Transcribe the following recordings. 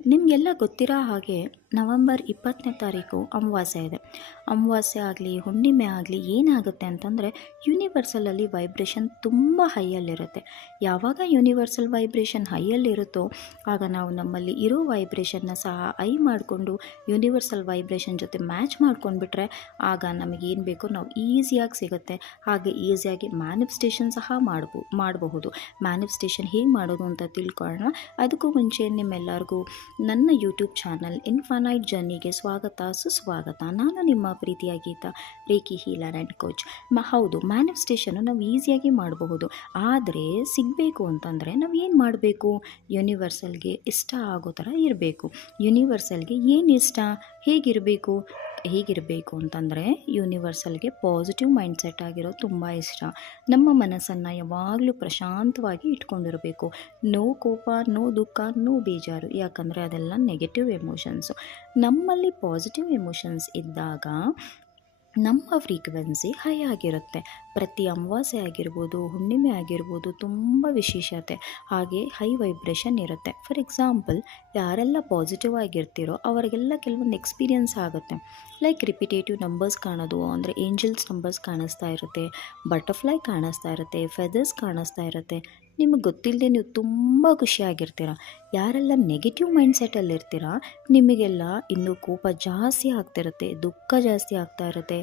ನಿಮಗೆಲ್ಲ ಗೊತ್ತಿರೋ ಹಾಗೆ ನವಂಬರ್ 20ನೇ ತಾರೀಕು ಅಮಾವಾಸ್ಯೆ ಇದೆ. ಅಮಾವಾಸ್ಯೆ ಆಗಲಿ ಹುಣ್ಣಿಮೆ ಆಗಲಿ ಏನಾಗುತ್ತೆ ಅಂತಂದರೆ ಯೂನಿವರ್ಸಲಲ್ಲಿ ವೈಬ್ರೇಷನ್ ತುಂಬ ಹೈಯಲ್ಲಿರುತ್ತೆ. ಯಾವಾಗ ಯೂನಿವರ್ಸಲ್ ವೈಬ್ರೇಷನ್ ಹೈಯಲ್ಲಿರುತ್ತೋ ಆಗ ನಾವು ನಮ್ಮಲ್ಲಿ ಇರೋ ವೈಬ್ರೇಷನ್ನ ಸಹ ಹೈ ಮಾಡಿಕೊಂಡು ಯೂನಿವರ್ಸಲ್ ವೈಬ್ರೇಷನ್ ಜೊತೆ ಮ್ಯಾಚ್ ಮಾಡ್ಕೊಂಡ್ಬಿಟ್ರೆ ಆಗ ನಮಗೇನು ಬೇಕೋ ನಾವು ಈಸಿಯಾಗಿ ಸಿಗುತ್ತೆ. ಹಾಗೆ ಈಸಿಯಾಗಿ ಮ್ಯಾನಿಫೆಸ್ಟೇಷನ್ ಸಹ ಮಾಡಬಹುದು. ಮ್ಯಾನಿಫೆಸ್ಟೇಷನ್ ಹೇಗೆ ಮಾಡೋದು ಅಂತ ತಿಳ್ಕೊಳ್ಳೋಣ. ಅದಕ್ಕೂ ಮುಂಚೆ ನಿಮ್ಮೆಲ್ಲರಿಗೂ ನನ್ನ ಯೂಟ್ಯೂಬ್ ಚಾನಲ್ ಇನ್ಫೈನೈಟ್ ಜರ್ನಿಗೆ ಸ್ವಾಗತ ಸುಸ್ವಾಗತ. ನಾನು ನಿಮ್ಮ ಪ್ರೀತಿಯ Geetha, reiki healer and coach. ಹೌದು, ಮ್ಯಾನಿಫೆಸ್ಟೇಷನ್ನು ನಾವು ಈಸಿಯಾಗಿ ಮಾಡಬಹುದು. ಆದರೆ ಸಿಗಬೇಕು ಅಂತಂದರೆ ನಾವು ಏನು ಮಾಡಬೇಕು? ಯೂನಿವರ್ಸಲ್ಗೆ ಇಷ್ಟ ಆಗೋ ಥರ ಇರಬೇಕು. ಯೂನಿವರ್ಸಲ್ಗೆ ಏನು ಇಷ್ಟ, ಹೇಗಿರಬೇಕು ಅಂತಂದರೆ ಯೂನಿವರ್ಸಲ್ಗೆ ಪಾಸಿಟಿವ್ ಮೈಂಡ್ಸೆಟ್ ಆಗಿರೋ ತುಂಬ ಇಷ್ಟ. ನಮ್ಮ ಮನಸ್ಸನ್ನು ಯಾವಾಗಲೂ ಪ್ರಶಾಂತವಾಗಿ ಇಟ್ಕೊಂಡಿರಬೇಕು. ನೋ ಕೋಪ, ನೋ ದುಃಖ, ನೋ ಬೇಜಾರು. ಯಾಕಂದರೆ ಅದೆಲ್ಲ ನೆಗೆಟಿವ್ ಎಮೋಷನ್ಸು. ನಮ್ಮಲ್ಲಿ ಪಾಸಿಟಿವ್ ಎಮೋಷನ್ಸ್ ಇದ್ದಾಗ ನಮ್ಮ ಫ್ರೀಕ್ವೆನ್ಸಿ ಹೈ ಆಗಿರುತ್ತೆ. ಪ್ರತಿ ಅಮಾವಾಸ್ಯೆ ಆಗಿರ್ಬೋದು, ಹುಣ್ಣಿಮೆ ಆಗಿರ್ಬೋದು, ತುಂಬ ವಿಶೇಷತೆ ಹಾಗೆ ಹೈ ವೈಬ್ರೇಷನ್ ಇರುತ್ತೆ. ಫಾರ್ ಎಕ್ಸಾಂಪಲ್, ಯಾರೆಲ್ಲ ಪಾಸಿಟಿವ್ ಆಗಿರ್ತೀರೋ ಅವರಿಗೆಲ್ಲ ಕೆಲವೊಂದು ಎಕ್ಸ್ಪೀರಿಯನ್ಸ್ ಆಗುತ್ತೆ. ಲೈಕ್ ರಿಪಿಟೇಟಿವ್ ನಂಬರ್ಸ್ ಕಾಣೋದು, ಅಂದರೆ ಏಂಜಲ್ಸ್ ನಂಬರ್ಸ್ ಕಾಣಿಸ್ತಾ ಇರುತ್ತೆ, ಬಟರ್ಫ್ಲೈ ಕಾಣಿಸ್ತಾ ಇರುತ್ತೆ, ಫೆದರ್ಸ್ ಕಾಣಿಸ್ತಾ ಇರುತ್ತೆ. ನಿಮಗೆ ಗೊತ್ತಿಲ್ಲದೆ ನೀವು ತುಂಬ ಖುಷಿಯಾಗಿರ್ತೀರ. ಯಾರೆಲ್ಲ ನೆಗೆಟಿವ್ ಮೈಂಡ್ಸೆಟ್ಟಲ್ಲಿ ಇರ್ತೀರ ನಿಮಗೆಲ್ಲ ಇನ್ನೂ ಕೋಪ ಜಾಸ್ತಿ ಆಗ್ತಿರುತ್ತೆ, ದುಃಖ ಜಾಸ್ತಿ ಆಗ್ತಾ ಇರುತ್ತೆ,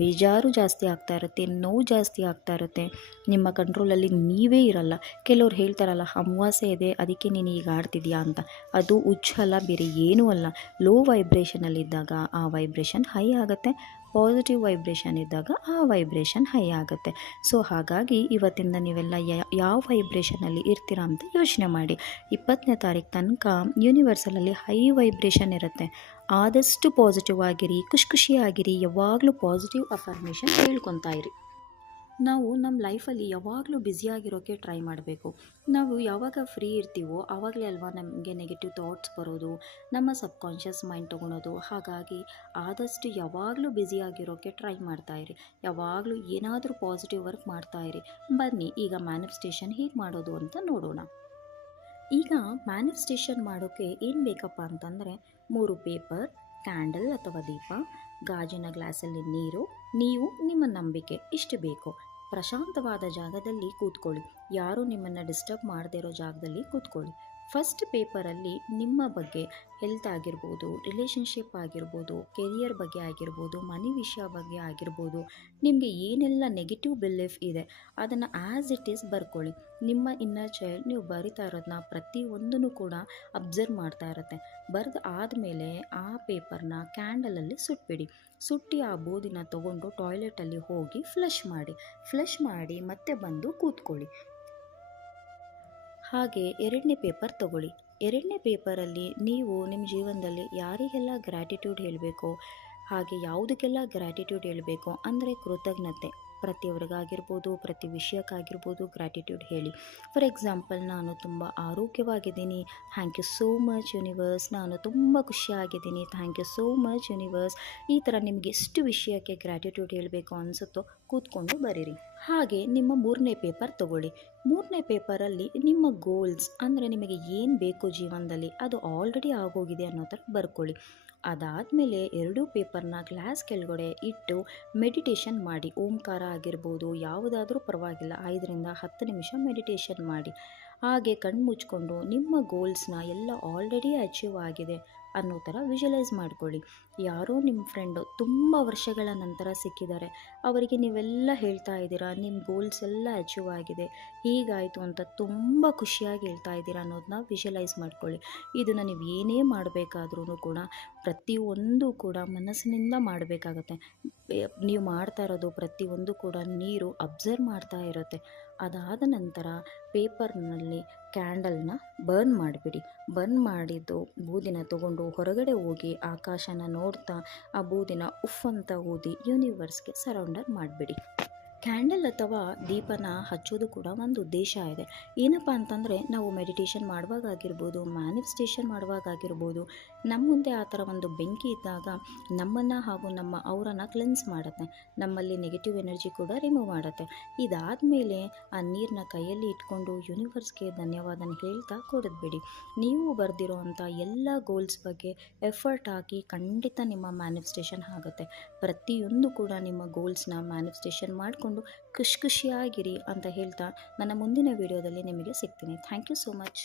ಬೇಜಾರು ಜಾಸ್ತಿ ಆಗ್ತಾ ಇರುತ್ತೆ, ನೋವು ಜಾಸ್ತಿ ಆಗ್ತಾ ಇರುತ್ತೆ. ನಿಮ್ಮ ಕಂಟ್ರೋಲಲ್ಲಿ ನೀವೇ ಇರಲ್ಲ. ಕೆಲವ್ರು ಹೇಳ್ತಾರಲ್ಲ, ಅಮಾವಾಸ್ಯೆ ಇದೆ ಅದಕ್ಕೆ ನೀನು ಈಗ ಆಡ್ತಿದ್ಯಾ ಅಂತ. ಅದು ಹುಚ್ಚಲ್ಲ, ಬೇರೆ ಏನೂ ಅಲ್ಲ. ಲೋ ವೈಬ್ರೇಷನಲ್ಲಿದ್ದಾಗ ಆ ವೈಬ್ರೇಷನ್ ಹೈ ಆಗುತ್ತೆ, ಪಾಸಿಟಿವ್ ವೈಬ್ರೇಷನ್ ಇದ್ದಾಗ ಆ ವೈಬ್ರೇಷನ್ ಹೈ ಆಗುತ್ತೆ. ಸೊ ಹಾಗಾಗಿ ಇವತ್ತಿಂದ ನೀವೆಲ್ಲ ಯಾವ ವೈಬ್ರೇಷನಲ್ಲಿ ಇರ್ತೀರಾ ಅಂತ ಯೋಚನೆ ಮಾಡಿ. 20ನೇ ತಾರೀಕು ತನಕ ಯೂನಿವರ್ಸಲಲ್ಲಿ ಹೈ ವೈಬ್ರೇಷನ್ ಇರುತ್ತೆ. ಆದಷ್ಟು ಪಾಸಿಟಿವ್ ಆಗಿರಿ, ಖುಷಿಯಾಗಿರಿ, ಯಾವಾಗಲೂ ಪಾಸಿಟಿವ್ ಅಫರ್ಮೇಷನ್ ಹೇಳ್ಕೊತಾ ಇರಿ. ನಾವು ನಮ್ಮ ಲೈಫಲ್ಲಿ ಯಾವಾಗಲೂ ಬ್ಯುಸಿಯಾಗಿರೋಕ್ಕೆ ಟ್ರೈ ಮಾಡಬೇಕು. ನಾವು ಯಾವಾಗ ಫ್ರೀ ಇರ್ತೀವೋ ಆವಾಗಲೇ ಅಲ್ವಾ ನಮಗೆ ನೆಗೆಟಿವ್ ಥಾಟ್ಸ್ ಬರೋದು, ನಮ್ಮ ಸಬ್ಕಾನ್ಷಿಯಸ್ ಮೈಂಡ್ ತೊಗೊಳೋದು. ಹಾಗಾಗಿ ಆದಷ್ಟು ಯಾವಾಗಲೂ ಬ್ಯುಸಿಯಾಗಿರೋಕ್ಕೆ ಟ್ರೈ ಮಾಡ್ತಾಯಿರಿ. ಯಾವಾಗಲೂ ಏನಾದರೂ ಪಾಸಿಟಿವ್ ವರ್ಕ್ ಮಾಡ್ತಾಯಿರಿ. ಬನ್ನಿ ಈಗ ಮ್ಯಾನಿಫೆಸ್ಟೇಷನ್ ಹೇಗೆ ಮಾಡೋದು ಅಂತ ನೋಡೋಣ. ಈಗ ಮ್ಯಾನಿಫೆಸ್ಟೇಷನ್ ಮಾಡೋಕ್ಕೆ ಏನು ಬೇಕಪ್ಪ ಅಂತಂದರೆ 3 ಪೇಪರ್, ಕ್ಯಾಂಡಲ್ ಅಥವಾ ದೀಪ, ಗಾಜಿನ ಗ್ಲಾಸಲ್ಲಿ ನೀರು, ನೀವು ನಿಮ್ಮ ನಂಬಿಕೆ, ಇಷ್ಟು ಬೇಕು. ಪ್ರಶಾಂತವಾದ ಜಾಗದಲ್ಲಿ ಕೂತ್ಕೊಳ್ಳಿ. ಯಾರೂ ನಿಮ್ಮನ್ನು ಡಿಸ್ಟರ್ಬ್ ಮಾಡದೇ ಇರೋ ಜಾಗದಲ್ಲಿ ಕೂತ್ಕೊಳ್ಳಿ. ಫಸ್ಟ್ ಪೇಪರಲ್ಲಿ ನಿಮ್ಮ ಬಗ್ಗೆ, ಹೆಲ್ತ್ ಆಗಿರ್ಬೋದು, ರಿಲೇಷನ್ಶಿಪ್ ಆಗಿರ್ಬೋದು, ಕೆರಿಯರ್ ಬಗ್ಗೆ ಆಗಿರ್ಬೋದು, ಮನಿ ವಿಷಯ ಬಗ್ಗೆ ಆಗಿರ್ಬೋದು, ನಿಮಗೆ ಏನೆಲ್ಲ ನೆಗೆಟಿವ್ ಬಿಲೀಫ್ ಇದೆ ಅದನ್ನು ಆ್ಯಸ್ ಇಟ್ ಈಸ್ ಬರ್ಕೊಳ್ಳಿ. ನಿಮ್ಮ ಇನ್ನರ್ ಚೈಲ್ಡ್ ನೀವು ಬರಿತಾ ಇರೋದನ್ನ ಪ್ರತಿಯೊಂದೂ ಕೂಡ ಅಬ್ಸರ್ವ್ ಮಾಡ್ತಾ ಇರುತ್ತೆ. ಬರೆದು ಆದಮೇಲೆ ಆ ಪೇಪರ್ನ ಕ್ಯಾಂಡಲಲ್ಲಿ ಸುಟ್ಬಿಡಿ. ಸುಟ್ಟಿ ಆ ಬೂದಿನ ತೊಗೊಂಡು ಟಾಯ್ಲೆಟಲ್ಲಿ ಹೋಗಿ ಫ್ಲಶ್ ಮಾಡಿ ಮತ್ತೆ ಬಂದು ಕೂತ್ಕೊಳ್ಳಿ. ಹಾಗೆ 2ನೇ ಪೇಪರ್ ತೊಗೊಳ್ಳಿ. 2ನೇ ಪೇಪರಲ್ಲಿ ನೀವು ನಿಮ್ಮ ಜೀವನದಲ್ಲಿ ಯಾರಿಗೆಲ್ಲ ಗ್ರ್ಯಾಟಿಟ್ಯೂಡ್ ಹೇಳಬೇಕೋ, ಹಾಗೆ ಯಾವುದಕ್ಕೆಲ್ಲ ಗ್ರ್ಯಾಟಿಟ್ಯೂಡ್ ಹೇಳಬೇಕೋ ಅಂದರೆ ಕೃತಜ್ಞತೆ, ಪ್ರತಿಯೊಬ್ಬರಿಗಾಗಿರ್ಬೋದು, ಪ್ರತಿ ವಿಷಯಕ್ಕಾಗಿರ್ಬೋದು ಗ್ರ್ಯಾಟಿಟ್ಯೂಡ್ ಹೇಳಿ. ಫಾರ್ ಎಕ್ಸಾಂಪಲ್, ನಾನು ತುಂಬ ಆರೋಗ್ಯವಾಗಿದ್ದೀನಿ, thank you so much universe. ನಾನು ತುಂಬ ಖುಷಿಯಾಗಿದ್ದೀನಿ, thank you so much universe. ಈ ಥರ ನಿಮಗೆ ಎಷ್ಟು ವಿಷಯಕ್ಕೆ ಗ್ರ್ಯಾಟಿಟ್ಯೂಡ್ ಹೇಳಬೇಕು ಅನಿಸುತ್ತೋ ಕೂತ್ಕೊಂಡು ಬರೀರಿ. ಹಾಗೆ ನಿಮ್ಮ 3ನೇ ಪೇಪರ್ ತೊಗೊಳ್ಳಿ. 3ನೇ ಪೇಪರಲ್ಲಿ ನಿಮ್ಮ ಗೋಲ್ಸ್, ಅಂದರೆ ನಿಮಗೆ ಏನು ಬೇಕು ಜೀವನದಲ್ಲಿ ಅದು ಆಲ್ರೆಡಿ ಆಗೋಗಿದೆ ಅನ್ನೋ ಥರ ಬರ್ಕೊಳ್ಳಿ. ಅದಾದಮೇಲೆ 2 ಪೇಪರ್ನ ಗ್ಲಾಸ್ ಕೆಳಗಡೆ ಇಟ್ಟು ಮೆಡಿಟೇಷನ್ ಮಾಡಿ. ಓಂಕಾರ ಆಗಿರ್ಬೋದು, ಯಾವುದಾದ್ರೂ ಪರವಾಗಿಲ್ಲ, 5ರಿಂದ 10 ನಿಮಿಷ ಮೆಡಿಟೇಷನ್ ಮಾಡಿ. ಹಾಗೆ ಕಣ್ಣು ಮುಚ್ಕೊಂಡು ನಿಮ್ಮ ಗೋಲ್ಸ್ನ ಎಲ್ಲ ಆಲ್ರೆಡಿ ಅಚೀವ್ ಆಗಿದೆ ಅನ್ನೋ ಥರ ವಿಜುವಲೈಸ್ ಮಾಡ್ಕೊಳ್ಳಿ. ಯಾರೋ ನಿಮ್ಮ ಫ್ರೆಂಡು ತುಂಬ ವರ್ಷಗಳ ನಂತರ ಸಿಕ್ಕಿದ್ದಾರೆ, ಅವರಿಗೆ ನೀವೆಲ್ಲ ಹೇಳ್ತಾ ಇದ್ದೀರಾ ನಿಮ್ಮ ಗೋಲ್ಸ್ ಎಲ್ಲ ಅಚೀವ್ ಆಗಿದೆ, ಹೀಗಾಯಿತು ಅಂತ ತುಂಬ ಖುಷಿಯಾಗಿ ಹೇಳ್ತಾ ಇದ್ದೀರಾ ಅನ್ನೋದನ್ನ ವಿಜುವಲೈಸ್ ಮಾಡ್ಕೊಳ್ಳಿ. ಇದನ್ನು ನೀವು ಏನೇ ಮಾಡಬೇಕಾದ್ರೂ ಕೂಡ ಪ್ರತಿಯೊಂದು ಕೂಡ ಮನಸ್ಸಿನಿಂದ ಮಾಡಬೇಕಾಗತ್ತೆ. ನೀವು ಮಾಡ್ತಾ ಇರೋದು ಪ್ರತಿಯೊಂದು ಕೂಡ ನೀರು ಅಬ್ಸರ್ವ್ ಮಾಡ್ತಾ ಇರುತ್ತೆ. ಅದಾದ ನಂತರ ಪೇಪರ್ನಲ್ಲಿ ಕ್ಯಾಂಡಲ್ನ ಬರ್ನ್ ಮಾಡಿಬಿಡಿ. ಬರ್ನ್ ಮಾಡಿದ್ದು ಬೂದಿನ ತೊಗೊಂಡು ಹೊರಗಡೆ ಹೋಗಿ ಆಕಾಶನ ನೋಡ್ತಾ ಆ ಬೂದಿನ ಉಫ್ ಅಂತ ಊದಿ ಯೂನಿವರ್ಸ್ಗೆ ಸರೌಂಡರ್ ಮಾಡಿಬಿಡಿ. ಕ್ಯಾಂಡಲ್ ಅಥವಾ ದೀಪನ ಹಚ್ಚೋದು ಕೂಡ ಒಂದು ಉದ್ದೇಶ ಇದೆ. ಏನಪ್ಪ ಅಂತಂದರೆ ನಾವು ಮೆಡಿಟೇಷನ್ ಮಾಡುವಾಗಾಗಿರ್ಬೋದು, ಮ್ಯಾನಿಫೆಸ್ಟೇಷನ್ ಮಾಡುವಾಗಾಗಿರ್ಬೋದು, ನಮ್ಮ ಮುಂದೆ ಆ ಥರ ಒಂದು ಬೆಂಕಿ ಇದ್ದಾಗ ನಮ್ಮನ್ನು ಹಾಗೂ ನಮ್ಮ ಔರನ್ನು ಕ್ಲೆನ್ಸ್ ಮಾಡುತ್ತೆ. ನಮ್ಮಲ್ಲಿ ನೆಗೆಟಿವ್ ಎನರ್ಜಿ ಕೂಡ ರಿಮೂವ್ ಮಾಡುತ್ತೆ. ಇದಾದಮೇಲೆ ಆ ನೀರನ್ನ ಕೈಯಲ್ಲಿ ಇಟ್ಕೊಂಡು ಯೂನಿವರ್ಸ್ಗೆ ಧನ್ಯವಾದನ ಹೇಳ್ತಾ ಕೊಡದ್ಬಿಡಿ. ನೀವು ಬರೆದಿರೋ ಅಂಥ ಎಲ್ಲ ಗೋಲ್ಸ್ ಬಗ್ಗೆ ಎಫರ್ಟ್ ಹಾಕಿ ಖಂಡಿತ ನಿಮ್ಮ ಮ್ಯಾನಿಫೆಸ್ಟೇಷನ್ ಆಗುತ್ತೆ. ಪ್ರತಿಯೊಂದು ಕೂಡ ನಿಮ್ಮ ಗೋಲ್ಸ್ನ ಮ್ಯಾನಿಫೆಸ್ಟೇಷನ್ ಮಾಡಿಕೊಂಡು ಖುಷಿಯಾಗಿರಿ ಅಂತ ಹೇಳ್ತಾ ನನ್ನ ಮುಂದಿನ ವಿಡಿಯೋದಲ್ಲಿ ನಿಮಗೆ ಸಿಗ್ತೀನಿ. Thank you so much.